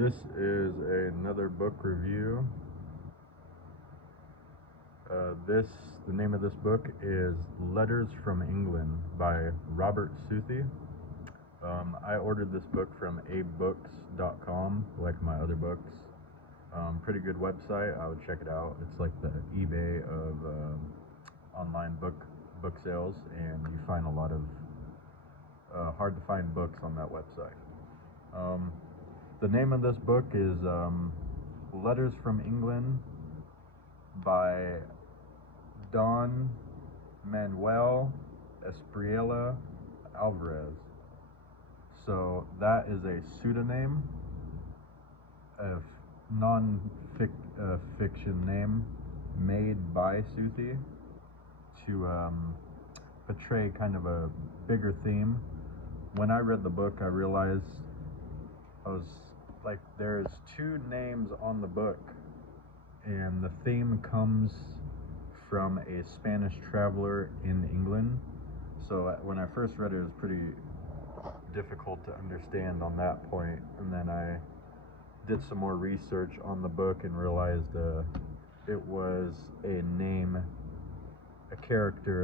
This is another book review. The name of this book is Letters from England by Robert Southey. I ordered this book from abebooks.com, like my other books. Pretty good website. I would check it out. It's like the eBay of online book sales, and you find a lot of hard to find books on that website. The name of this book is Letters from England by Manuel Espriella Alvarez. So that is a pseudonym, a non-fiction name made by Southey to portray kind of a bigger theme. When I read the book, I realized there's two names on the book, and the theme comes from a Spanish traveler in England. So when I first read it, it was pretty difficult to understand on that point, and then I did some more research on the book and realized it was a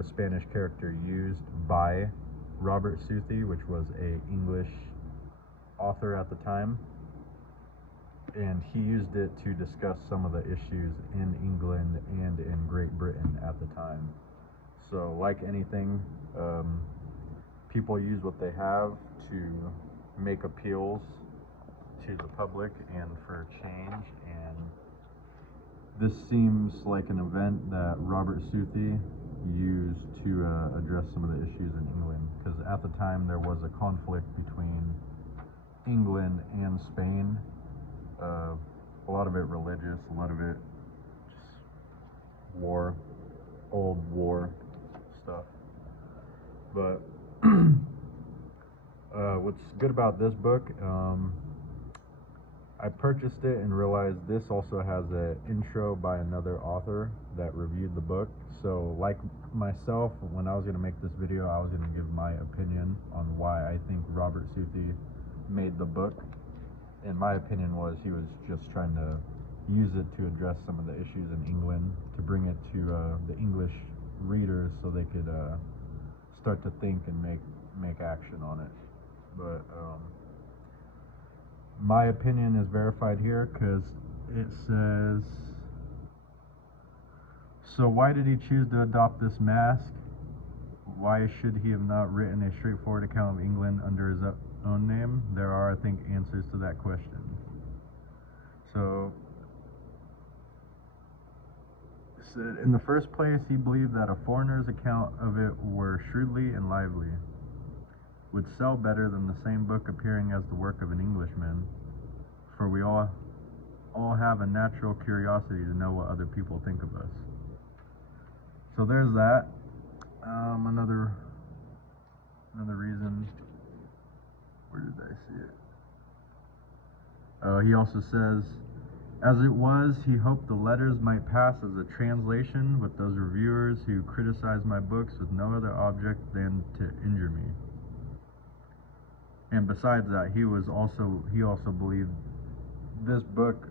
Spanish character used by Robert Southey, which was an English author at the time, and he used it to discuss some of the issues in England and in Great Britain at the time. So like anything, people use what they have to make appeals to the public and for change, and this seems like an event that Robert Southey used to address some of the issues in England, because at the time there was a conflict between England and Spain. A lot of it religious, a lot of it just old war stuff. But what's good about this book, I purchased it and realized this also has an intro by another author that reviewed the book. So like myself, when I was going to make this video, I was going to give my opinion on why I think Robert Southey made the book. And my opinion was he was just trying to use it to address some of the issues in England, to bring it to the English readers so they could start to think and make action on it. But my opinion is verified here, because it says, so why did he choose to adopt this mask? Why should he have not written a straightforward account of England under his own name? There are, I think, answers to that question. So, said, in the first place, he believed that a foreigner's account of it were shrewdly and lively, would sell better than the same book appearing as the work of an Englishman, for we all have a natural curiosity to know what other people think of us. So there's that. Another reason. Where did I see it? He also says, as it was, he hoped the letters might pass as a translation with those reviewers who criticize my books with no other object than to injure me. And besides that, he also believed this book,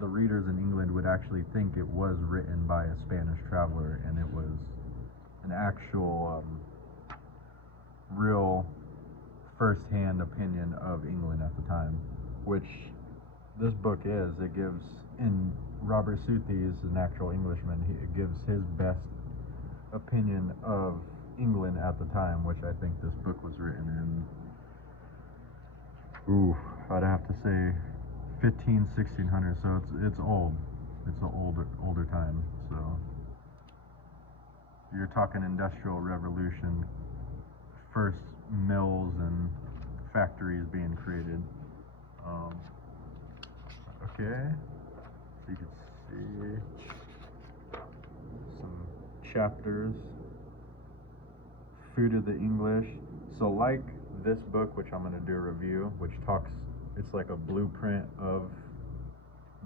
the readers in England would actually think it was written by a Spanish traveler, and it was an actual real first-hand opinion of England at the time, which this book is. It gives, in Robert Southey is an actual Englishman, it gives his best opinion of England at the time, which I think this book was written in, I'd have to say 1600, so it's old. It's an older time. So you're talking Industrial Revolution, first mills and factories being created. Okay, so you can see some chapters. Food of the English. So like this book, which I'm going to do a review, which it's like a blueprint of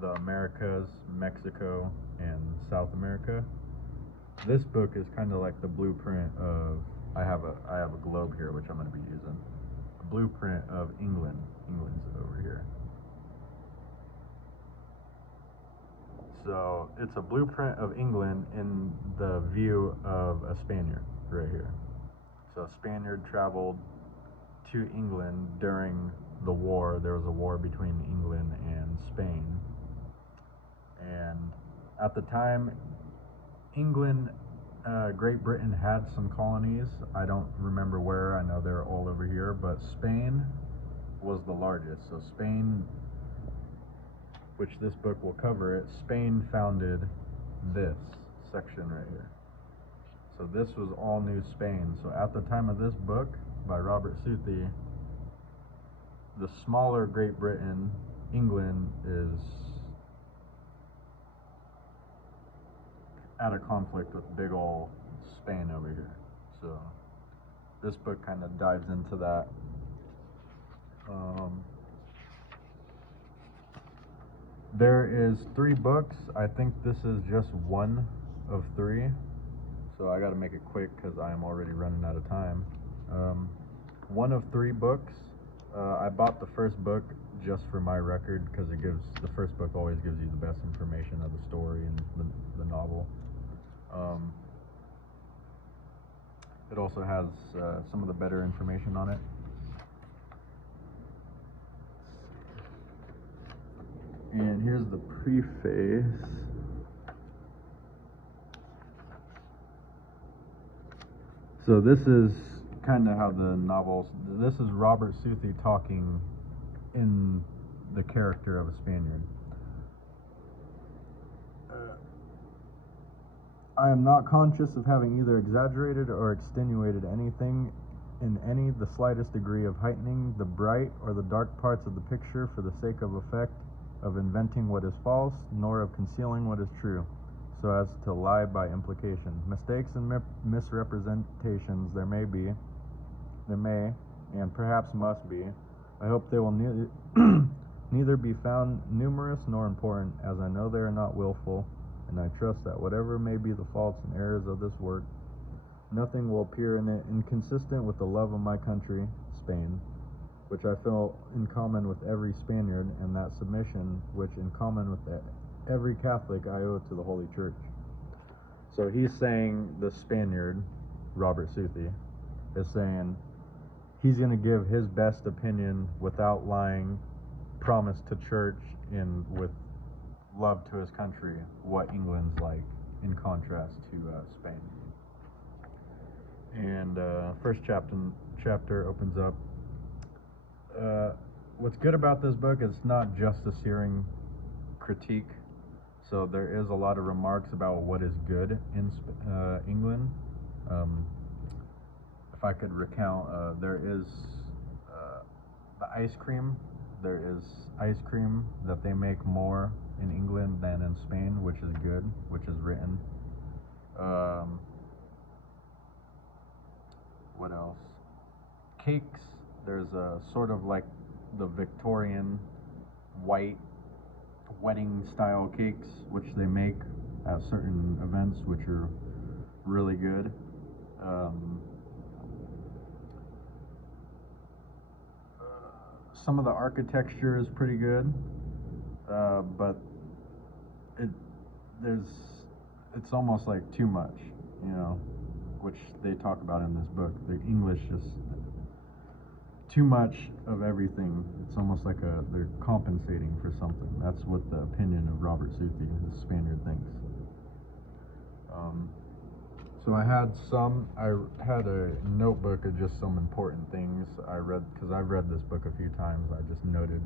the Americas, Mexico, and South America. This book is kind of like the blueprint of, I have a globe here, which I'm going to be using. A blueprint of England. England's over here. So it's a blueprint of England in the view of a Spaniard right here. So a Spaniard traveled to England during the war. There was a war between England and Spain. And at the time, England, Great Britain had some colonies. I don't remember where. I know they're all over here. But Spain was the largest. So Spain, which this book will cover it, Spain founded this section right here. So this was all New Spain. So at the time of this book by Robert Southey, the smaller Great Britain, England, is at a conflict with big ol' Spain over here. So this book kind of dives into that. There is 3 books. I think this is just one of 3. So I got to make it quick because I am already running out of time. One of 3 books. I bought the first book just for my record because the first book always gives you the best information of the story and the novel. It also has some of the better information on it. And here's the preface. So this is kind of how the novels. This is Robert Southey talking in the character of a Spaniard. I am not conscious of having either exaggerated or extenuated anything in any the slightest degree of heightening the bright or the dark parts of the picture for the sake of effect, of inventing what is false, nor of concealing what is true, so as to lie by implication. Mistakes and misrepresentations there may, and perhaps must be. I hope they will neither be found numerous nor important, as I know they are not willful, and I trust that whatever may be the faults and errors of this work, nothing will appear in it inconsistent with the love of my country, Spain, which I feel in common with every Spaniard, and that submission which in common with every Catholic I owe to the Holy Church. So he's saying, the Spaniard, Robert Southey, is saying he's going to give his best opinion without lying, promise to church, and with love to his country, what England's like in contrast to Spain. And first chapter opens up. What's good about this book is it's not just a searing critique. So there is a lot of remarks about what is good in England. If I could recount, there is the ice cream. There is ice cream that they make more in England than in Spain, which is good, which is written. What else? Cakes. There's a sort of like the Victorian white wedding style cakes, which they make at certain events, which are really good. Some of the architecture is pretty good, but it's almost like too much, which they talk about in this book. The English just too much of everything. It's almost like they're compensating for something. That's what the opinion of Robert Southey, the Spaniard, thinks. So I had a notebook of just some important things I read, because I've read this book a few times. I just noted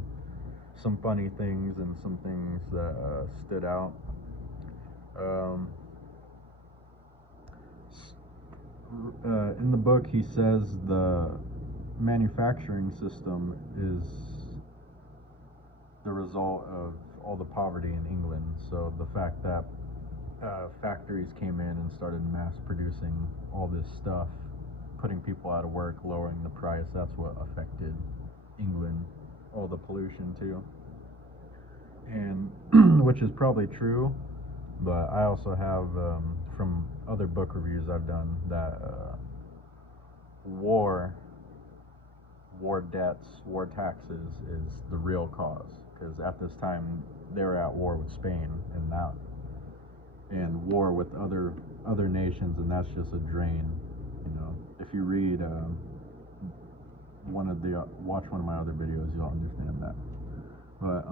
some funny things and some things that stood out. In the book, he says the manufacturing system is the result of all the poverty in England. So the fact that factories came in and started mass producing all this stuff, putting people out of work, lowering the price, that's what affected England. All the pollution too, and which is probably true, but I also have from other book reviews I've done that war debts, war taxes is the real cause, because at this time they were at war with Spain, and and war with other nations, and that's just a drain. You know, if you read watch one of my other videos, you'll understand that. But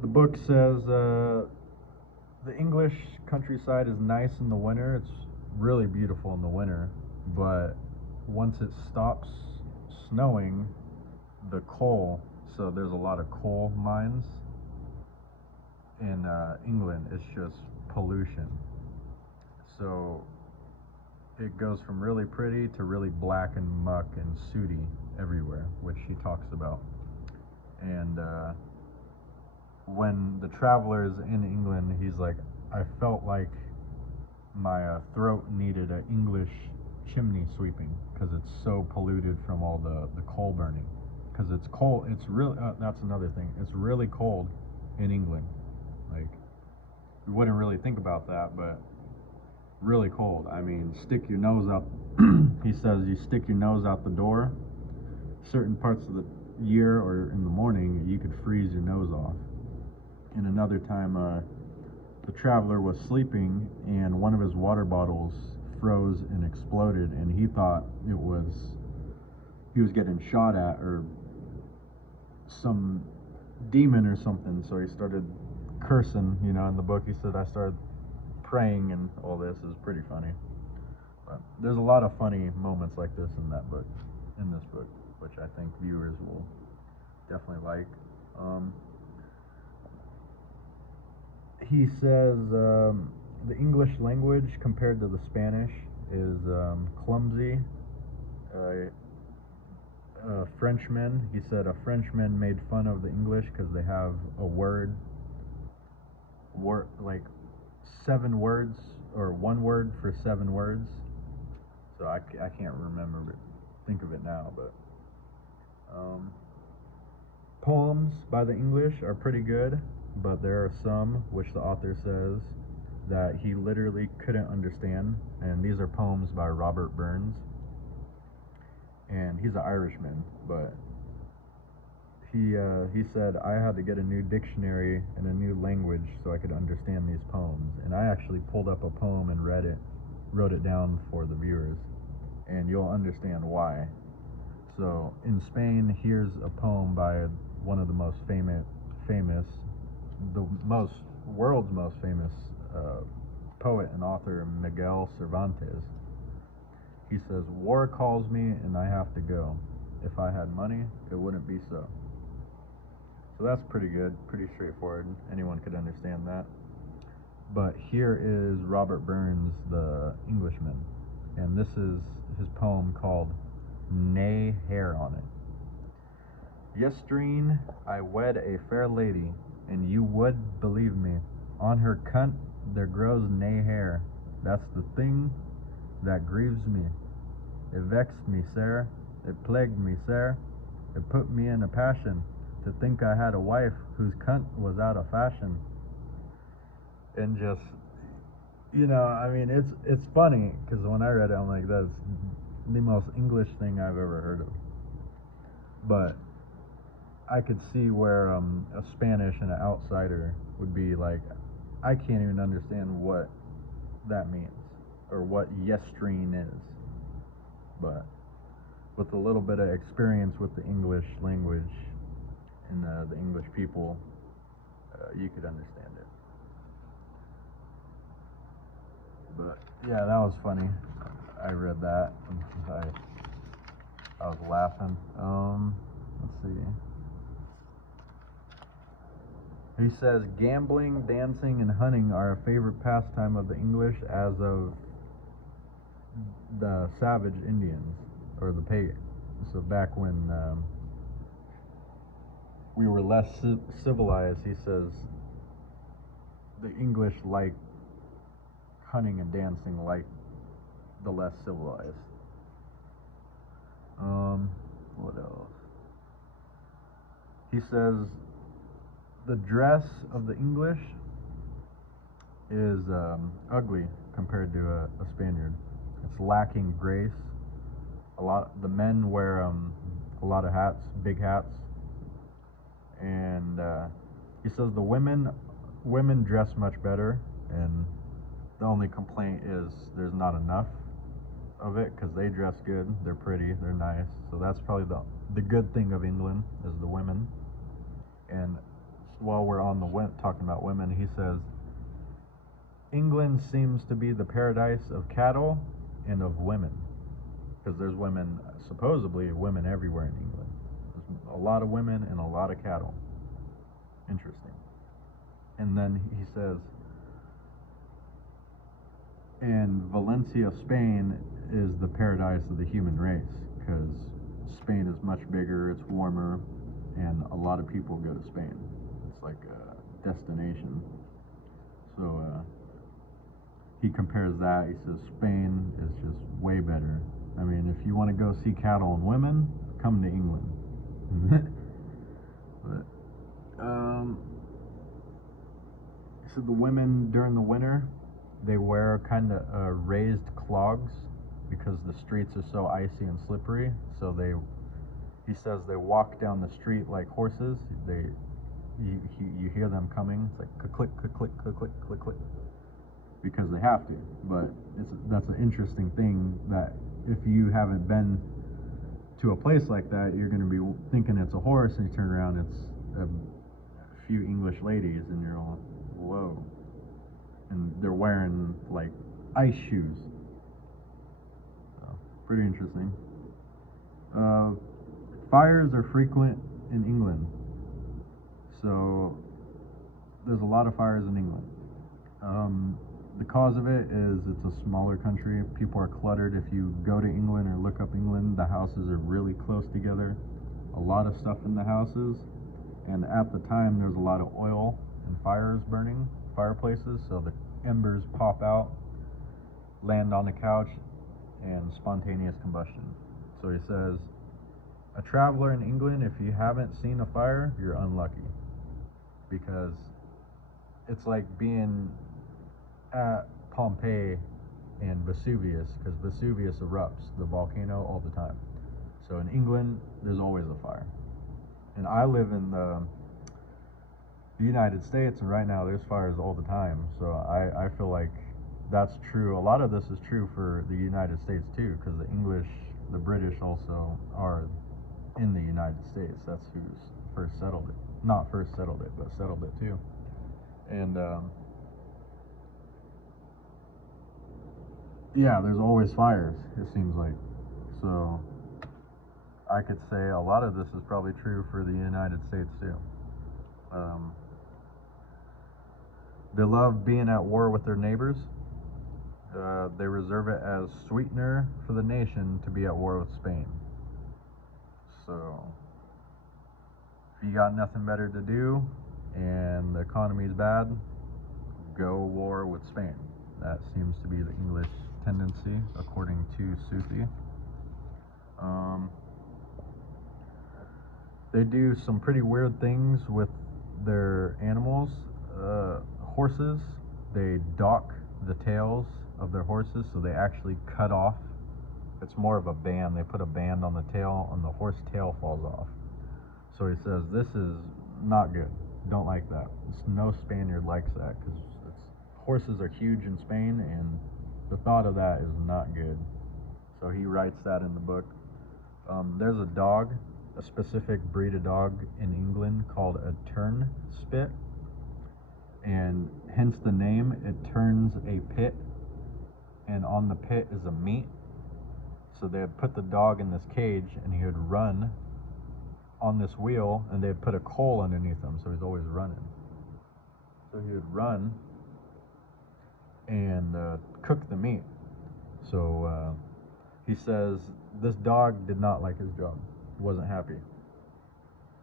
the book says the English countryside is nice in the winter. It's really beautiful in the winter, but once it stops snowing, the coal, so there's a lot of coal mines in England. It's just pollution. So it goes from really pretty to really black and muck and sooty everywhere, which he talks about. And when the traveler's in England, he's like, I felt like my throat needed an English chimney sweeping because it's so polluted from all the coal burning. Because it's cold, it's really, that's another thing, it's really cold in England. Like, you wouldn't really think about that, but really cold. I mean, stick your nose out, he says you stick your nose out the door, certain parts of the year or in the morning, you could freeze your nose off. And another time, the traveler was sleeping and one of his water bottles froze and exploded, and he thought he was getting shot at or some demon or something, so he started cursing. You know, in the book he said, I started praying and all this. Is pretty funny. But there's a lot of funny moments like this in this book, which I think viewers will definitely like. He says the English language compared to the Spanish is clumsy. Frenchmen, he said a Frenchman made fun of the English because they have a word like 7 words, or 1 word for 7 words. So I can't remember it, think of it now, but poems by the English are pretty good, but there are some which the author says that he literally couldn't understand, and these are poems by Robert Burns, and he's an Irishman, but he said I had to get a new dictionary and a new language so I could understand these poems, and I actually pulled up a poem and wrote it down for the viewers, and you'll understand why. So in Spain, here's a poem by one of the most world's most famous poet and author, Miguel Cervantes. He says, war calls me and I have to go. If I had money, it wouldn't be so. So that's pretty good, pretty straightforward. Anyone could understand that. But here is Robert Burns, the Englishman, and this is his poem called Nay Hair on It. Yestreen I wed a fair lady, and you would believe me, on her cunt there grows nae hair. That's the thing that grieves me. It vexed me, sir, it plagued me, sir, it put me in a passion to think I had a wife whose cunt was out of fashion. And just, you know, I mean, it's funny, because when I read it, I'm like, that's the most English thing I've ever heard of. But I could see where a Spanish and an outsider would be like, I can't even understand what that means, or what yestreen is. But with a little bit of experience with the English language and the English people, you could understand it. But yeah, that was funny. I read that and I was laughing. Let's see. He says gambling, dancing, and hunting are a favorite pastime of the English as of the savage Indians, or the pagans. So back when we were less civilized, he says the English like hunting and dancing like the less civilized. What else? He says the dress of the English is ugly compared to a Spaniard. It's lacking grace. The men wear a lot of hats, big hats, and he says the women women dress much better, and the only complaint is there's not enough of it because they dress good, they're pretty, they're nice. So that's probably the good thing of England is the women. And while we're on the talking about women, he says England seems to be the paradise of cattle and of women, because there's women, supposedly women everywhere in England. There's a lot of women and a lot of cattle. Interesting. And then he says, and Valencia, Spain is the paradise of the human race, because Spain is much bigger, it's warmer, and a lot of people go to Spain. It's like a destination. So he compares that. He says Spain is just way better. I mean, if you want to go see cattle and women, come to England. But so the women during the winter, they wear kind of raised clogs because the streets are so icy and slippery. So he says they walk down the street like horses. You hear them coming. It's like click, click, click, click, click, click, click, because they have to. But that's an interesting thing, that if you haven't been to a place like that, you're going to be thinking it's a horse, and you turn around, it's a few English ladies, and you're all, whoa. And they're wearing like ice shoes. So, pretty interesting. Fires are frequent in England. So there's a lot of fires in England. The cause of it is it's a smaller country. People are cluttered. If you go to England or look up England, the houses are really close together. A lot of stuff in the houses. And at the time, there's a lot of oil and fires burning, fireplaces. So the embers pop out, land on the couch, and spontaneous combustion. So he says, a traveler in England, if you haven't seen a fire, you're unlucky. Because it's like being at Pompeii and Vesuvius, because Vesuvius erupts, the volcano, all the time. So in England, there's always a fire. And I live in the United States, and right now there's fires all the time. So I feel like that's true. A lot of this is true for the United States too, because the British also are in the United States. That's who's first settled it. Not first settled it, but settled it too. And yeah, there's always fires, it seems like. So I could say a lot of this is probably true for the United States too. They love being at war with their neighbors. They reserve it as sweetener for the nation to be at war with Spain. So if you got nothing better to do and the economy's bad, go war with Spain. That seems to be the English tendency, according to Southey. They do some pretty weird things with their animals. Horses, they dock the tails of their horses, so they actually cut off. It's more of a band. They put a band on the tail, and the horse tail falls off. So he says, this is not good. Don't like that. No Spaniard likes that, because horses are huge in Spain, and the thought of that is not good. So he writes that in the book. There's a dog, a specific breed of dog in England called a turnspit, and hence the name. It turns a pit, and on the pit is a meat. So they'd put the dog in this cage, and he would run on this wheel, and they'd put a coal underneath him, so he's always running. So he would run and cook the meat. So he says this dog did not like his job. He wasn't happy,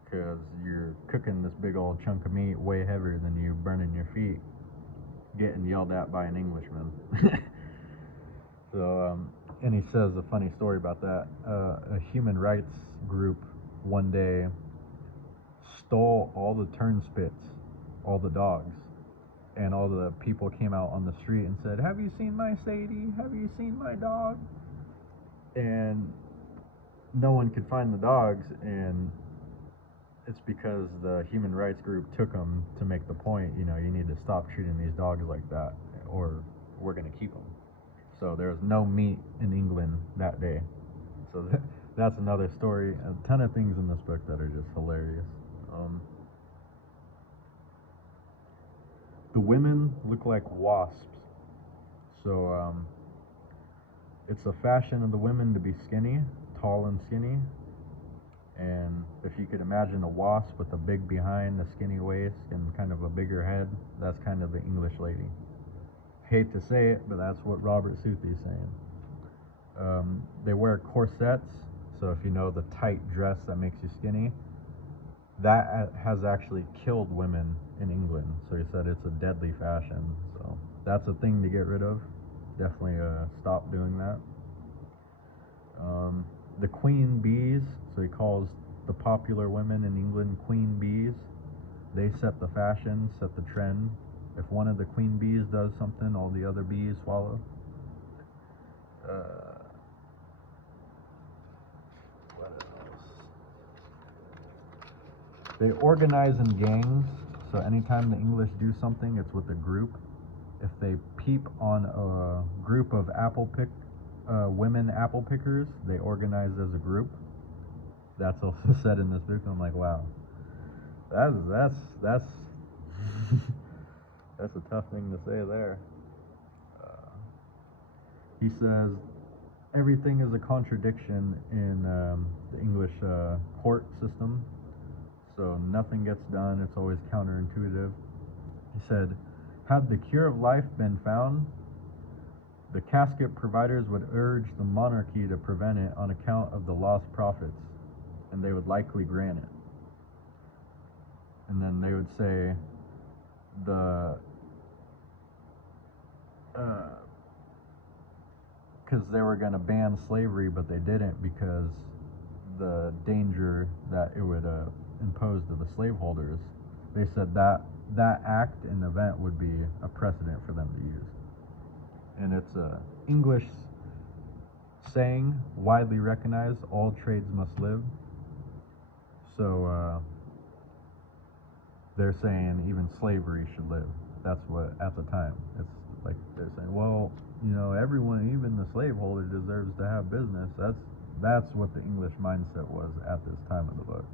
because you're cooking this big old chunk of meat way heavier than you burning your feet, getting yelled at by an Englishman. So and he says a funny story about that. A human rights group one day stole all the turnspits, all the dogs, and all the people came out on the street and said, have you seen my Sadie? Have you seen my dog? And no one could find the dogs, and it's because the human rights group took them to make the point, you know, you need to stop treating these dogs like that, or we're going to keep them. So there was no meat in England that day. So that's another story. A ton of things in this book that are just hilarious. The women look like wasps. So it's a fashion of the women to be skinny, tall and skinny. And if you could imagine a wasp with a big behind, a skinny waist, and kind of a bigger head, that's kind of the English lady. Hate to say it, but that's what Robert Southey is saying. They wear corsets, so if you know the tight dress that makes you skinny, that has actually killed women in England. So he said it's a deadly fashion. So that's a thing to get rid of. Definitely stop doing that. The queen bees, so he calls the popular women in England queen bees. They set the fashion, set the trend. If one of the queen bees does something, all the other bees follow. What else? They organize in gangs, so anytime the English do something, it's with a group. If they peep on a group of women apple pickers, they organize as a group. That's also said in this book. I'm like, wow, that's that's a tough thing to say there. He says everything is a contradiction in the English court system, so nothing gets done. It's always counterintuitive. He said, had the cure of life been found, the casket providers would urge the monarchy to prevent it on account of the lost profits, and they would likely grant it. And then they would say because they were going to ban slavery, but they didn't because the danger that it would impose to the slaveholders. They said that act and event would be a precedent for them to use. And it's a English saying, widely recognized, all trades must live. So they're saying even slavery should live. That's what, at the time, it's like they're saying, well, you know, everyone, even the slaveholder, deserves to have business. That's what the English mindset was at this time of the book.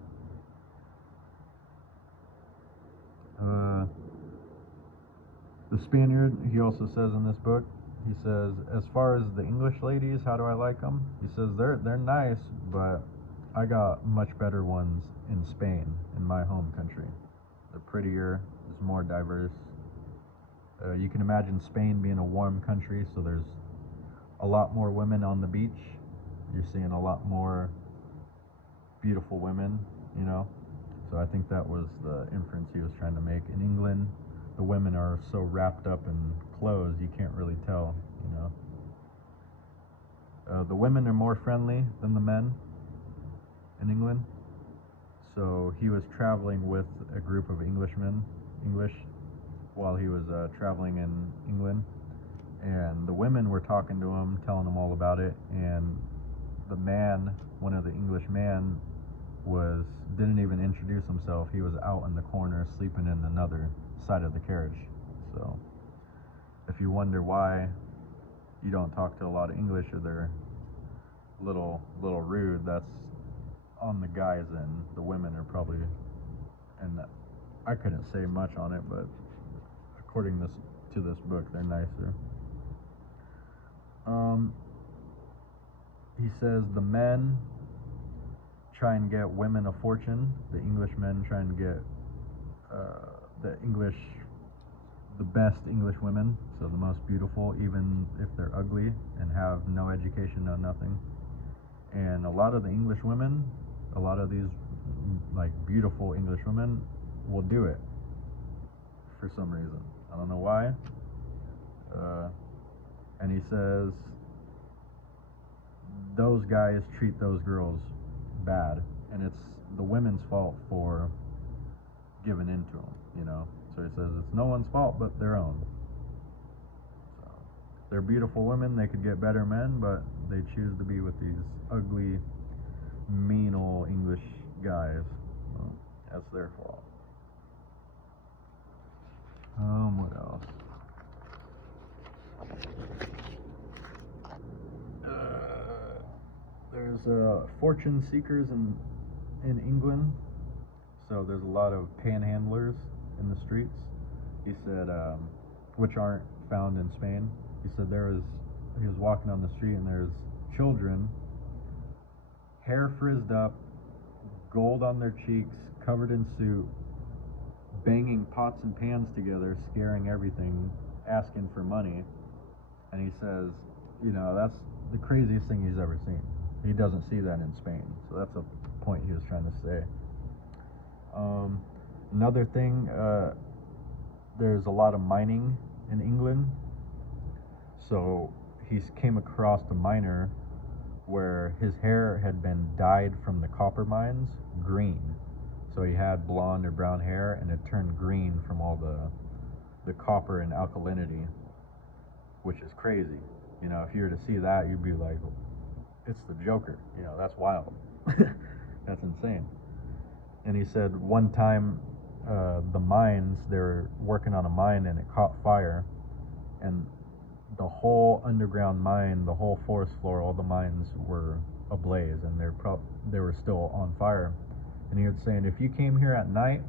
The Spaniard, he also says in this book, he says, as far as the English ladies, how do I like them? He says, they're nice, but I got much better ones in Spain, in my home country. They're prettier, it's more diverse. You can imagine Spain being a warm country, so there's a lot more women on the beach. You're seeing a lot more beautiful women, you know. So I think that was the inference he was trying to make. In England, the women are so wrapped up in clothes, you can't really tell, you know. The women are more friendly than the men in England. So he was traveling with a group of English, while he was traveling in England. And the women were talking to him, telling him all about it. And the man, one of the English men, didn't even introduce himself. He was out in the corner sleeping in another side of the carriage. So if you wonder why you don't talk to a lot of English, or they're a little rude, that's on the guys, and the women are probably, and I couldn't say much on it, but according to this book, they're nicer. He says the men try and get women a fortune. The English men try and get the best English women, so the most beautiful, even if they're ugly and have no education, no nothing. And a lot of the English women, a lot of these like beautiful English women, will do it for some reason. I don't know why. And he says those guys treat those girls bad, and it's the women's fault for giving in to them, you know. So he says it's no one's fault but their own. So they're beautiful women, they could get better men, but they choose to be with these ugly, mean old English guys. Well, their fault. What else? There's fortune seekers in England. So there's a lot of panhandlers in the streets. He said, which aren't found in Spain. He said he was walking on the street and there's children, hair frizzed up, gold on their cheeks, covered in soot, banging pots and pans together, scaring everything, asking for money. And he says, that's the craziest thing he's ever seen. He doesn't see that in Spain. So that's a point he was trying to say. Another thing, there's a lot of mining in England. So he came across a miner where his hair had been dyed from the copper mines green. So he had blonde or brown hair and it turned green from all the copper and alkalinity, which is crazy. If you were to see that, you'd be like, it's the Joker. That's wild. That's insane. And he said one time the mines, they were working on a mine and it caught fire, and the whole underground mine, the whole forest floor, all the mines were ablaze, and they were still on fire. And he was saying, if you came here at night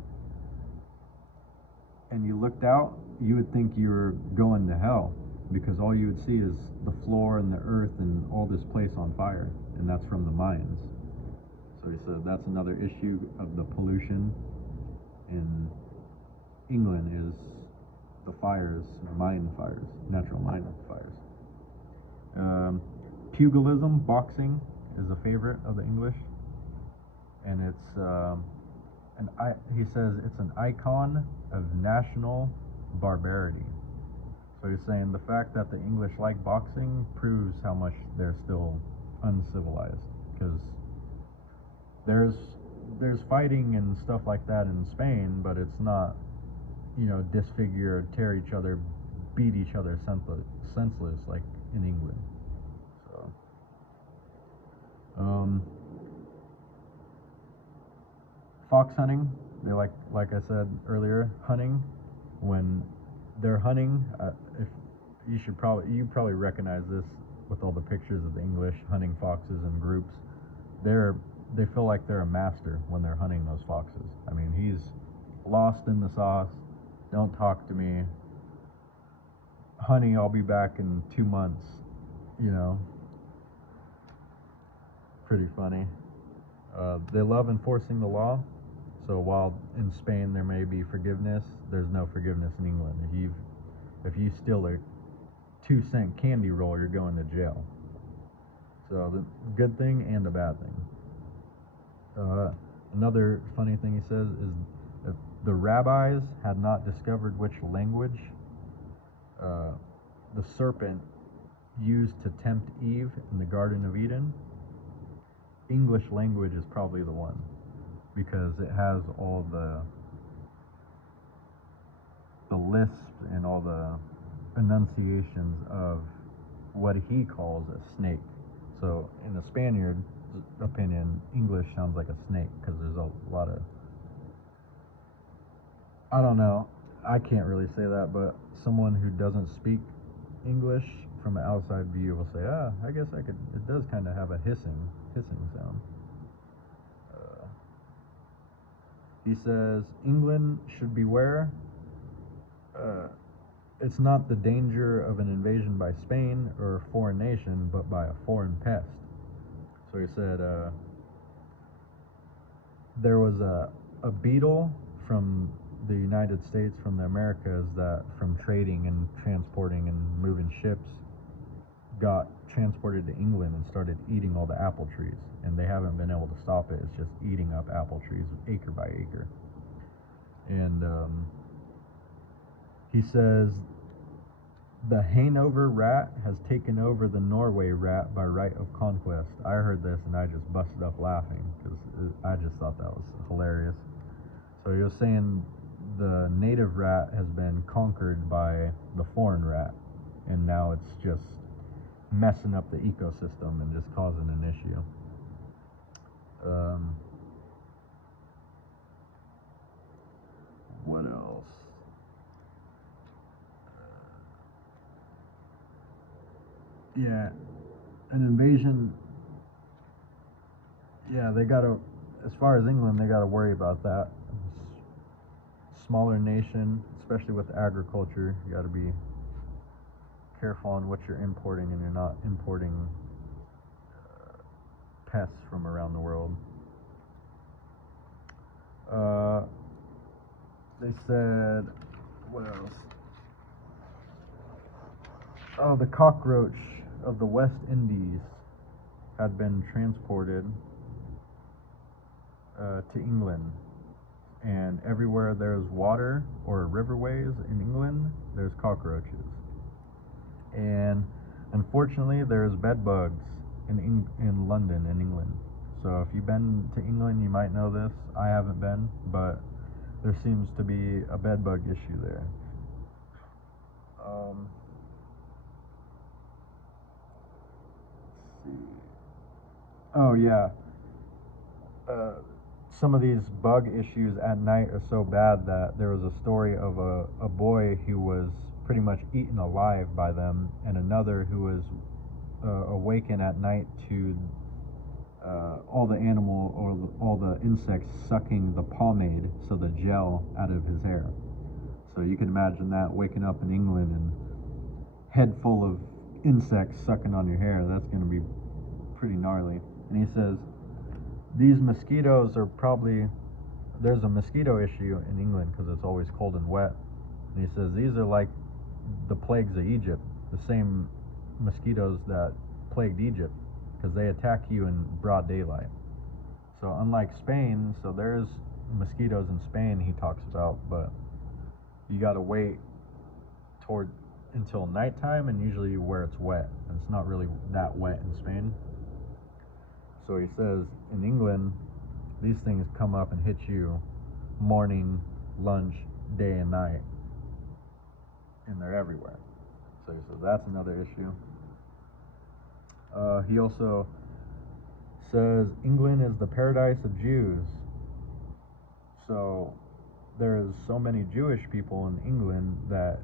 and you looked out, you would think you were going to hell, because all you would see is the floor and the earth and all this place on fire, and that's from the mines. So he said that's another issue of the pollution in England, is the fires, mine fires, natural mine fires. Pugilism, boxing, is a favorite of the English, and he says it's an icon of national barbarity. So he's saying the fact that the English like boxing proves how much they're still uncivilized, because there's fighting and stuff like that in Spain, but it's not, disfigure, tear each other, beat each other senseless like in England. So, fox hunting, they like I said earlier, hunting. When they're hunting, if you probably recognize this with all the pictures of the English hunting foxes in groups. They feel like they're a master when they're hunting those foxes. I mean, he's lost in the sauce. Don't talk to me. Honey, I'll be back in 2 months. Pretty funny. They love enforcing the law. So while in Spain there may be forgiveness, there's no forgiveness in England. If you steal a 2-cent candy roll, you're going to jail. So the good thing and the bad thing. Another funny thing he says is, if the rabbis had not discovered which language the serpent used to tempt Eve in the Garden of Eden, English language is probably the one, because it has all the lisp and all the enunciations of what he calls a snake. So in a Spaniard's opinion, English sounds like a snake, because there's a lot of, I don't know, I can't really say that, but someone who doesn't speak English from an outside view will say, I guess I could, it does kind of have a hissing sound. He says England should beware. It's not the danger of an invasion by Spain or a foreign nation, but by a foreign pest. So he said there was a beetle from the United States, from the Americas, that from trading and transporting and moving ships got transported to England and started eating all the apple trees, and they haven't been able to stop it. It's just eating up apple trees acre by acre. And he says the Hanover rat has taken over the Norway rat by right of conquest. I heard this and I just busted up laughing, because I just thought that was hilarious. So he was saying the native rat has been conquered by the foreign rat, and now it's just messing up the ecosystem and just causing an issue. Yeah, an invasion. Yeah, they gotta, as far as England, they gotta worry about that. Smaller nation, especially with agriculture, you gotta be careful on what you're importing, and you're not importing pests from around the world. They said, what else? Oh, the cockroach of the West Indies had been transported to England. And everywhere there's water or riverways in England, there's cockroaches. And unfortunately, there's bed bugs in London, in England. So if you've been to England, you might know this. I haven't been, but there seems to be a bed bug issue there. Let's see. Oh yeah. Some of these bug issues at night are so bad that there was a story of a boy who was pretty much eaten alive by them, and another who was awakened at night to all the animal or all the insects sucking the pomade, so the gel, out of his hair. So you can imagine that, waking up in England and head full of insects sucking on your hair. That's going to be pretty gnarly. And he says, these mosquitoes are probably, there's a mosquito issue in England because it's always cold and wet. And he says these are like the plagues of Egypt, the same mosquitoes that plagued Egypt, because they attack you in broad daylight. So unlike Spain, so there's mosquitoes in Spain he talks about, but you got to wait until nighttime, and usually where it's wet, and it's not really that wet in Spain. So he says in England, these things come up and hit you morning, lunch, day and night, and they're everywhere. So he says that's another issue. He also says England is the paradise of Jews. So there's so many Jewish people in England that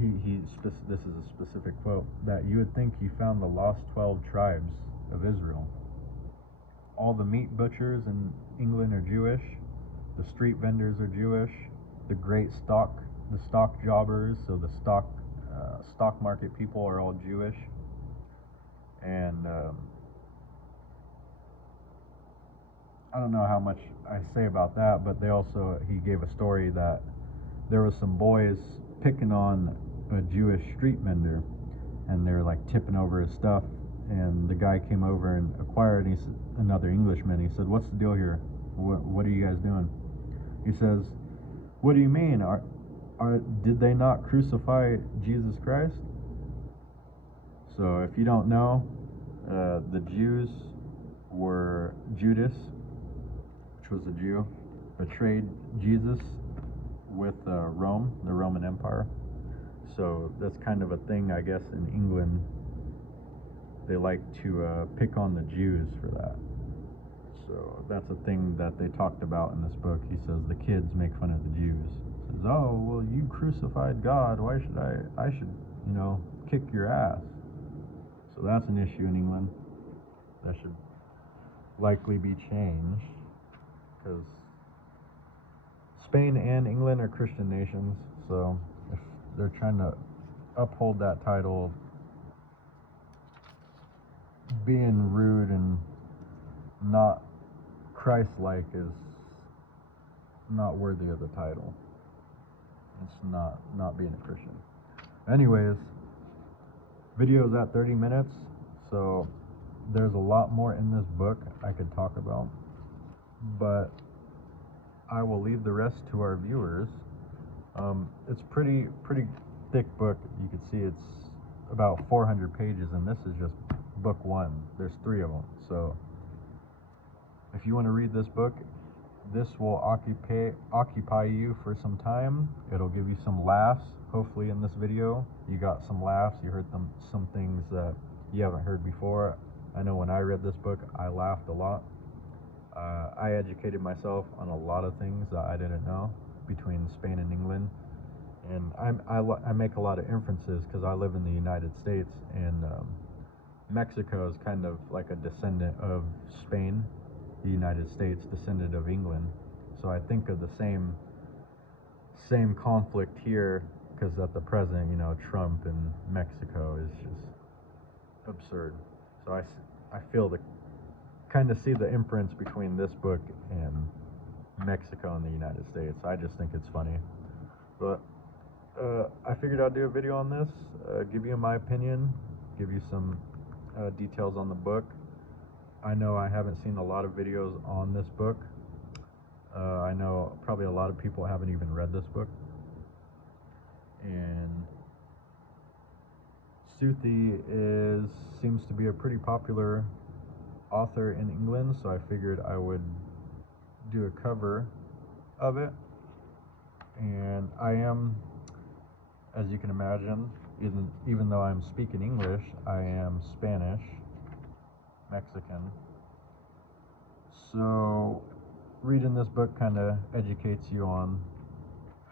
this is a specific quote, that you would think you found the lost 12 tribes of Israel. All the meat butchers in England are Jewish. The street vendors are Jewish. The stock jobbers, so the stock market people are all Jewish. And I don't know how much I say about that, but he gave a story that there was some boys picking on a Jewish street vendor, and they were like tipping over his stuff, and the guy came over and acquired, and another Englishman, he said, what's the deal here? What are you guys doing? He says, what do you mean? Did they not crucify Jesus Christ? So if you don't know, the Jews were Judas, which was a Jew, betrayed Jesus with Rome, the Roman Empire. So that's kind of a thing, I guess, in England. They like to pick on the Jews for that. So that's a thing that they talked about in this book. He says the kids make fun of the Jews. He says, oh, well, you crucified God. Why should I should, kick your ass. So that's an issue in England. That should likely be changed, because Spain and England are Christian nations. So if they're trying to uphold that title, being rude and not Christ-like is not worthy of the title. It's not being a Christian. Anyways, video's at 30 minutes, so there's a lot more in this book I could talk about, but I will leave the rest to our viewers. It's pretty thick book. You can see it's about 400 pages, and this is just book one. There's 3 of them. So if you want to read this book, this will occupy you for some time. It'll give you some laughs. Hopefully in this video you got some laughs. You heard some things that you haven't heard before. I know when I read this book, I laughed a lot. I educated myself on a lot of things that I didn't know between Spain and England, and I make a lot of inferences because I live in the United States, and Mexico is kind of like a descendant of Spain, the United States descendant of England. So I think of the same conflict here, because at the present, you know, Trump and Mexico is just absurd. So I feel the kind of see the inference between this book and Mexico and the United States. I just think it's funny. But I figured I'd do a video on this, give you my opinion, give you some details on the book. I know I haven't seen a lot of videos on this book. I know probably a lot of people haven't even read this book. And Southey seems to be a pretty popular author in England, so I figured I would do a cover of it. And I am, as you can imagine, even though I'm speaking English, I am Spanish, Mexican. So reading this book kind of educates you on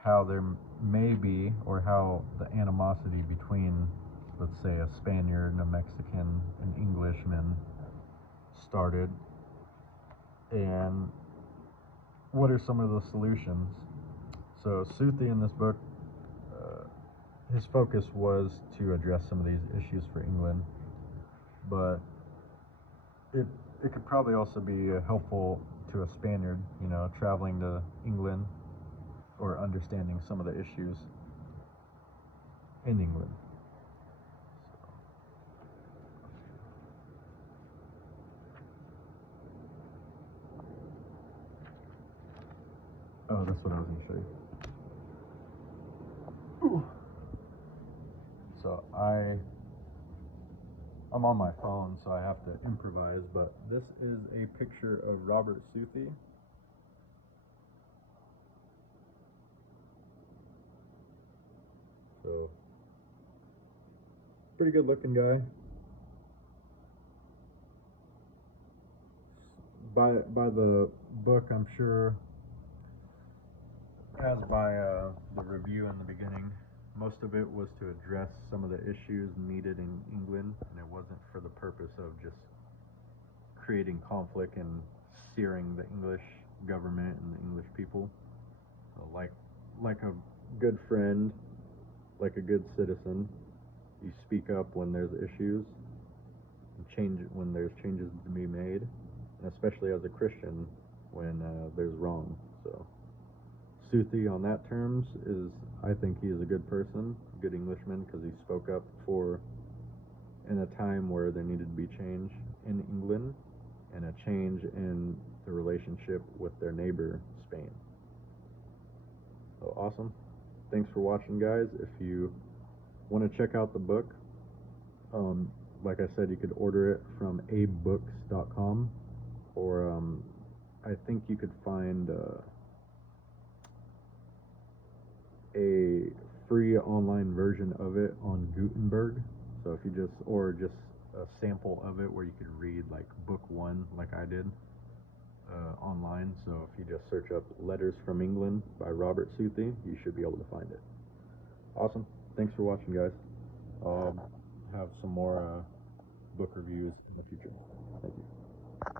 how there may be, or how the animosity between, let's say, a Spaniard and a Mexican and Englishman started, and what are some of the solutions. So Southey in this book, his focus was to address some of these issues for England, but it could probably also be helpful to a Spaniard, you know, traveling to England or understanding some of the issues in England. Oh, that's what I was going to show you. Ooh. So I'm on my phone, so I have to improvise, but this is a picture of Robert Southey. So, pretty good looking guy. By the book, I'm sure, as by the review in the beginning, most of it was to address some of the issues needed in England, and it wasn't for the purpose of just creating conflict and searing the English government and the English people. So like a good friend, like a good citizen, you speak up when there's issues, and change when there's changes to be made, and especially as a Christian when there's wrong. So Southey, on that terms, I think he is a good person, a good Englishman, because he spoke up in a time where there needed to be change in England and a change in the relationship with their neighbor, Spain. So awesome. Thanks for watching, guys. If you want to check out the book, like I said, you could order it from abebooks.com, or I think you could find a free online version of it on Gutenberg. So if you just a sample of it where you could read like book 1, like I did, online. So if you just search up Letters from England by Robert Southey, you should be able to find it. Awesome. Thanks for watching, guys. I'll have some more book reviews in the future.